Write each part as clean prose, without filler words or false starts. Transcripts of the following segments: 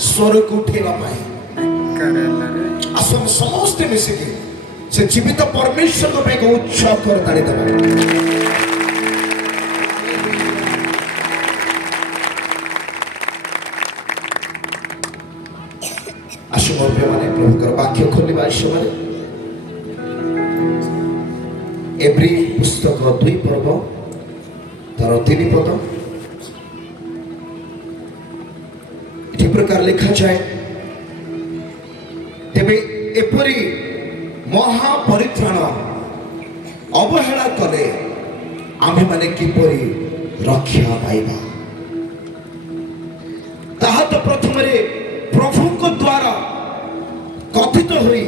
स्वर को उठेगा पाए आसम समस्त मिसिके से जीवित परमेश्वर को पे उत्सव कर ताड़ी दबा प्रभुकर वाक्य खोलिबा समय एब्री पुस्तक 2 पर्व तार 3 पद इस प्रकार लिखा जाए तेबे एपरी महापरित्राण अवहेला कले आम्हे माने किपरि रक्षा पाइबा ताहा तो प्रथम प्रभु को द्वारा कथित हुई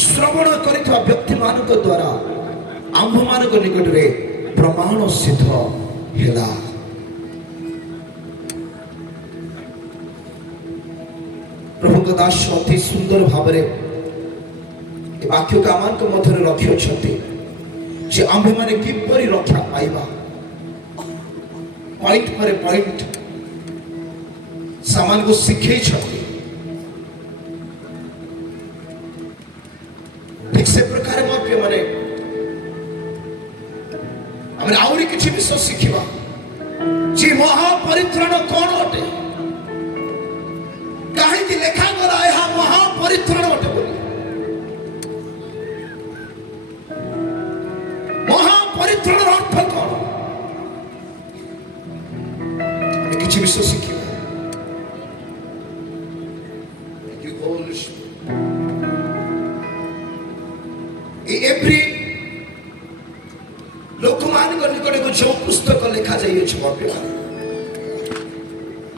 श्रवण करिଥିବା व्यक्ति ମାନଙ୍କ द्वारा आम्भ ମାନଙ୍କ निकटरे प्रमाण सिद्ध हेला प्रभु को दास अति सुंदर भाव रे ए वाक्य का मान को मध्य रखि अछंती जे आम्भ माने किपरि रक्षा पाइबा पॉइंट पर पॉइंट सामान को शिखे छथि ठीक से प्रकार माने हमरे आउरी किछि विषय शिखिबा जे महापरित्राण कोन अटे काहे कि लेखा गला है महापरित्राण अटे बोली महापरित्राण अर्थ कोन किछि विषय शिखिबा एवरी लोक मान निकट को जो पुस्तक लिखा जाइए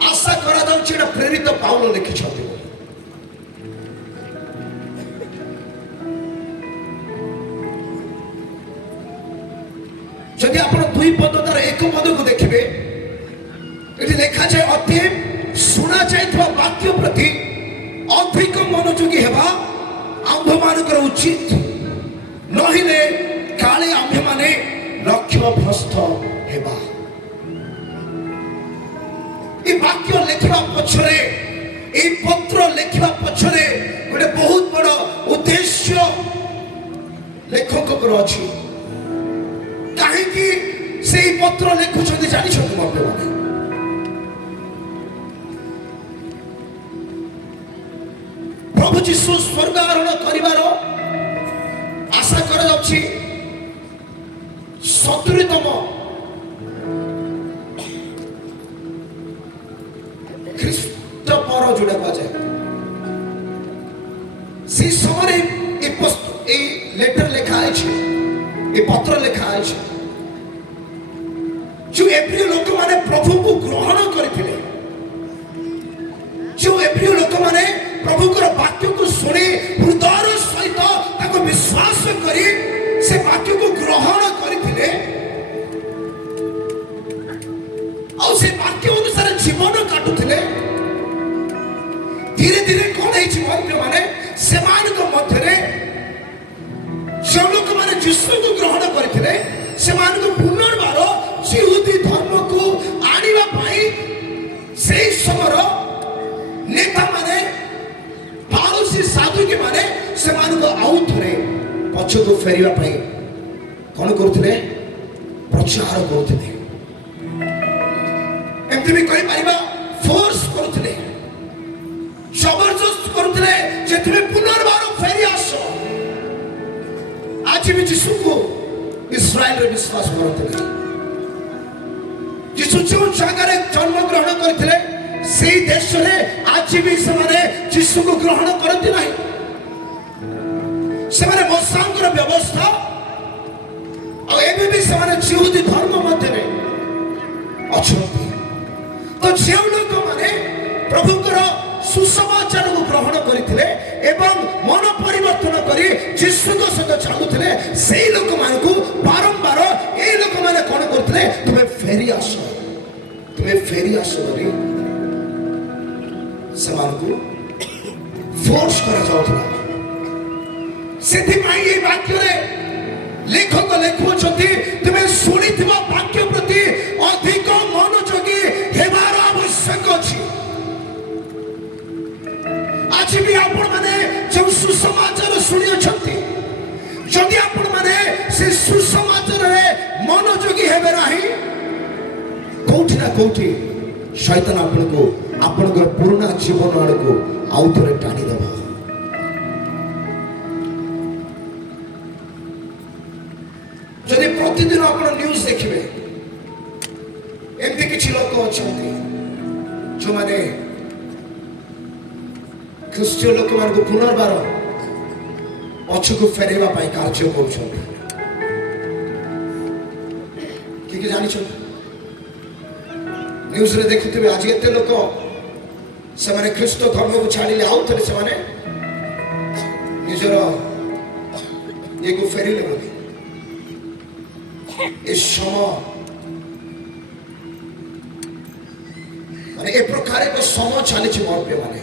आशा करा जाउछि एटा प्रेरित पाउलो लिखि छथि जदि आपण 2 पद तार 1 पद को देखिबे एटी लिखा जाय अति सुना जायथवा वाक्य प्रति अधिक मनोयोगी हेबा आम्भ मानकर उचित नहिले काले आम्भे माने लक्ष्य भ्रष्ट हेबा ए वाक्य लेखिबा पछरे ए पत्र लेखिबा पछरे गोटे बहुत बड़ उद्देश्य लेखक कर अछि काहे कि सेई पत्र लेखु छथि जानि छथि मते माने प्रभु जीशु स्वर्ग आरोहण करिवारो आशा करा जाउछि 70तम ख्रीष्ट पर जोड़ा जाए से समय ए लेटर लिखा है ए पत्र लिखा है जो एप्रिल लोक माने प्रभु को ग्रहण करथिले जो एप्रिल लोक माने प्रभु को वाक्य को सुनी हृदय सहित ताको विश्वास करी से वाक्य को ग्रहण करथिले और से वाक्य अनुसार जीवन काटुथिले धीरे धीरे कौन है जीवन माने सेमान को मध्य जो लोक माने यीशु को ग्रहण करथिले सेमान को पुनर्बार यहूदी धर्म को आनिबा पाई से समर नेता माने फारूसी साधु के माने सेमान को आउ थरे पछ को फेरिबा पाई कोन करथिले प्रचार करथिले एमती भी कहि परिबा फोर्स करथिले जबरदस्त करथिले जे तुमे पुनर्बार फेरि आसो आज भी यीशु को इस्राएल रे विश्वास करथिले यीशु जो जगह जन्म ग्रहण करथिले सेही देश रे आज भी समाने यीशु को ग्रहण करथि नाही सेमाने मोसांकर व्यवस्था और एबे भी सेमाने यहूदी धर्म मध्य में अछंती तो जे लोक माने प्रभु को सुसमाचार को ग्रहण करथिले एवं मन परिवर्तन करी यीशु को सहित चलुथिले सेही लोक मान को बारंबार ए लोक माने कोन करथिले तुमे फेरी आसो रे समान को फोर्स करा जाउथला सेथि माई ए वाक्य रे लेखक लेखु छथि तुमे सुनिथिबा वाक्य प्रति अधिक मनोयोगी हेबार आवश्यक अछि आपण माने जो सुसमाचार शुणी अछंती जदि आपण माने से सुसमाचार रे मनोयोगी हेबे नाही कोठी ना कोठी शैतान आपनको आपनको पुराना जीवन आड़को आउ थरे टाणी देबा जदि प्रतिदिन आपण न्यूज देखिबे एमती किछि लोक अछंती जो माने ख्रीष्टीय लोक मान को पुनर्बार पछको फेरेबा पाई कार्य करूछन कि जानि छ न्यूज रे देखुथिबे आज एते लोक से माने ख्रीष्ट धर्म को छाडिले आउ थरे से माने निजर ये को फेरिले बोली इस समय माने ए प्रकार को समय चली छ मोर पे माने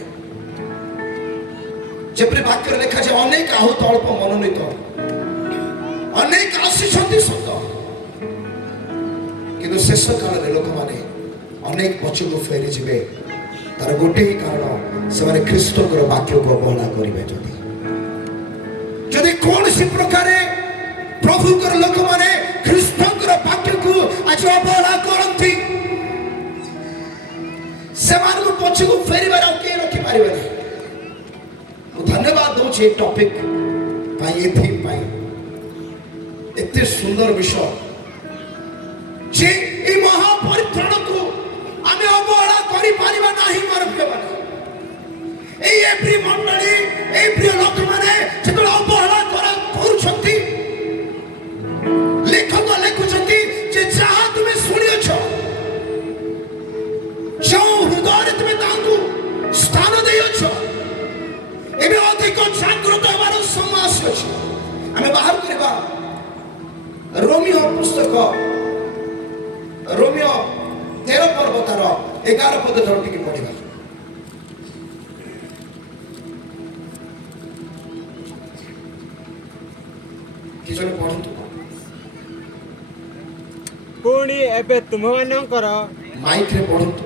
जेपरि वाक्य लेखा जे अनेक आहुत अल्प मनोनीत अनेक आशीषंती सत किंतु शेष काल रे लोक माने अनेक पछको फेरी जिवे तार गोटे ही कारण से माने ख्रीष्टकर वाक्य को अवहेला करिवे जदि कौन सी प्रकार प्रभुकर लोक माने ख्रीष्टकर वाक्य को आज अवहेला करंती से मान को पछको फेरीबार आ के रखि पारिबे नहीं धन्यवाद दो छे टॉपिक पाई ए थीम पाई इतने सुंदर विषय जे ए महापरित्राण को आमे अवहेला करि पारिबा नाही मार प्रिय माने ए एप्री मंडली ए प्रिय लोक माने जेतो अवहेला करूछंती लेखक लेखुछंती जे जहा तुमे सुनियो छ जो हृदय तुमे तांकु स्थान देयो छ एबे अधिक जागृत हमार समाज अछि आमे बाहर करबा रोमियो पुस्तक रोमियो 13 पर्वतार 11 पद धरती की पढ़िबा कि जने पढ़ंतु पुणी एबे तुममानकर माइक रे पढ़ंतु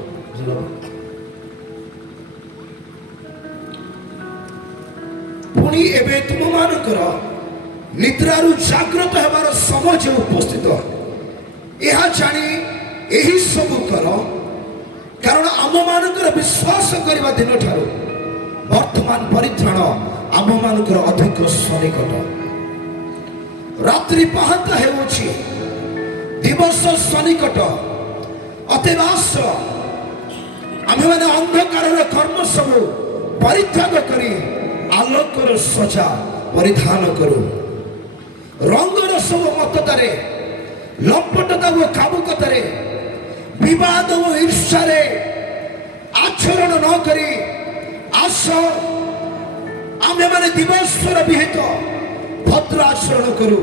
पुणी एबे तुममानकर निद्रारु जागृत हेबार समय उपस्थित यह जानी यही सब कर कारण आम मानकर विश्वास करने दिन ठारू वर्तमान परित्राण आम मानकर अधिक सन्निकट रात्रि पहाता हेउछि दिवस सन्निकट अतेवास आमे माने अंधकार कर्म सब परित्याग करी आलोकर सजा परिधान करू रंगर सब मततारे लंपटता व काबुकतारे विवाद व ईर्ष्यारे आचरण न करी आस आमे माने दिवसर विहित भद्र आचरण करू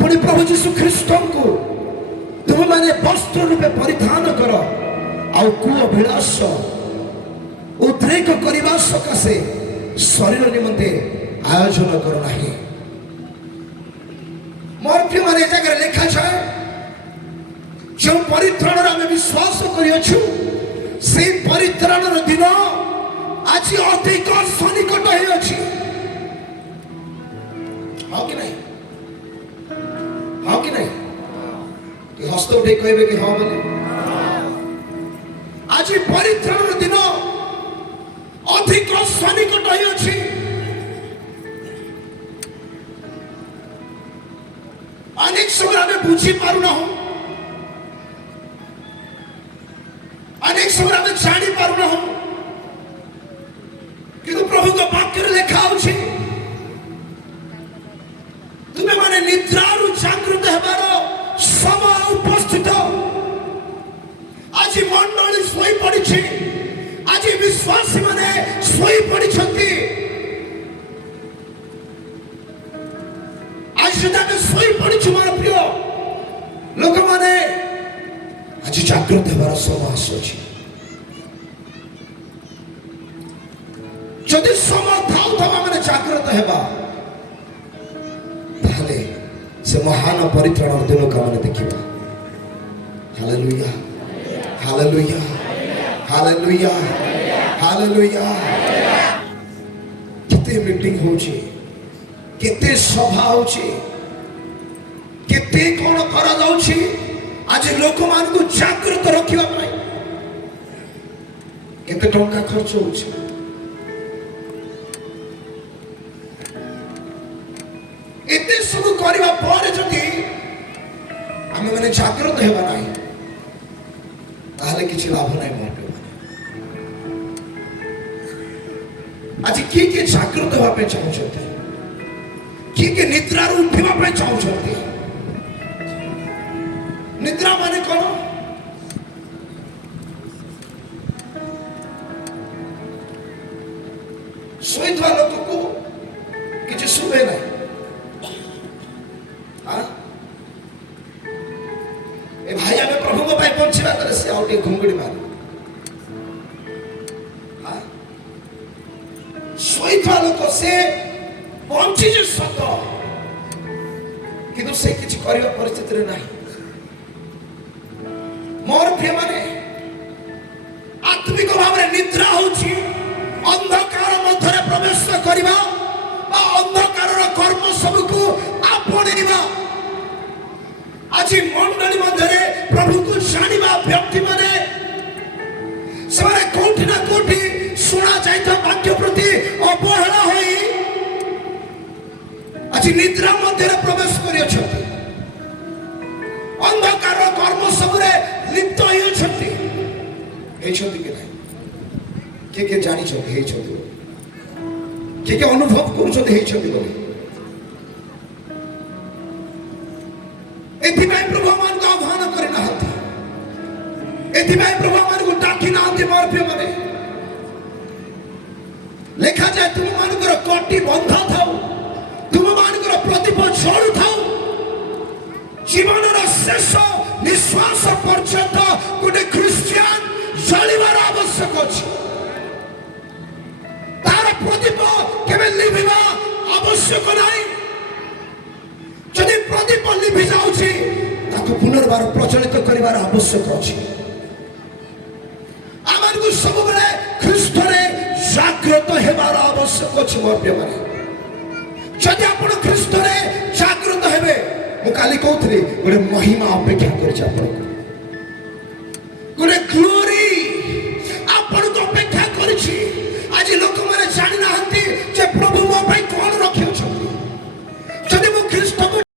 पुणी प्रभु यीशु ख्रीष्ट को तुम माने वस्त्र रूपे परिधान कर आ कु अभिलाष उद्रेक करने सकाशे शरीर निमंते आयोजन कर नाही मोर प्रिय माने जगह लिखा जाए जो परित्राण आम विश्वास करियछु से परित्राण दिन आज अधिक सन्निकट हो अछि हाँ कि नहीं हाँ कि नहीं कि हस्त उठे कहबे कि हाँ बोले आज परित्राण दिन अधिक सन्निकट हो अछि अनेक समय आमे बुझी पारु ना हो अनेक समय आमे जानी पारु ना हो किंतु प्रभु का वाक्य लिखा अछि तुमे माने निद्रारु जागृत हेबार समय उपस्थित आज मंडली सोई पड़ी आज विश्वासी माने सोई पड़ी आज सोई पड़ी मार प्रिय लोक माने आज जागृत हेबार समय आसुछि जदि समय थाउ थाउ माने जागृत हेबा ताले से महान परित्राण दिन का माने देखिबा हालेलुया हालेलुया हालेलुया हालेलुया केते मीटिंग होची केते सभा होची केते कोन करा जाउची आज लोक मान को जागृत रखिबा पाई केते टंका खर्च होची एते सब करबा पर जदि आमे माने जागृत हेबा नाही ताहले किछि लाभ नाही मोटे आज किए जागृत होगा चाहते किए निद्रा उठा चाहते निद्रा माने कौन शोइथवा लोक को किसी शुभे ना ए भाई आमे प्रभु को भाई पहुंचवा करे से आउटे घुंगड़ी मार शोइथवा लोक से पहुंची जे सत किंतु से किछि करिवा परिस्थिति रे नाही मोर प्रिय माने आत्मिक भाव रे निद्रा होछि अंधकार मध्यरे प्रवेश करिवा बा अंधकार रो कर्म सब को आपणिबा आज मंडली मध्यरे प्रभु को जानिबा व्यक्ति माने सरे कोठी ना कोठी सुना जाइता वाक्य प्रति अवहेला होई आज निद्रा मध्यरे प्रवेश करियो छथि अंधकार कर्म सबरे लिप्त होई छथि ए छथि के नहीं के जानि छथि हे छथि के अनुभव करू छथि हे छथि बोली एथि भाई प्रभु मान का आह्वान करि नाहंती एथि भाई प्रभु मान को डाकी नाहंती मोर प्रिय माने लेखा जाए तुम मानकर कोटी बंधा थाउ तुम मानकर प्रदीप झड़ू थाउ जीवन शेष निश्वास पर्यंत गोटे ख्रिस्टियान जलिबार आवश्यक अछि तार प्रदीप केबे लिभिबा आवश्यक नाही जदि प्रदीप लिभि जाउछि ताको पुनर्बार प्रज्वलित करिवार आवश्यक अछि आमान को सब बेले ख्रिस्ट रे जागृत हेबार आवश्यक अछि मोर प्रिय माने जदि आपण ख्रिस्ट रे जागृत हेबे मु काली कहउथली गोटे महिमा अपेक्षा करछि आपण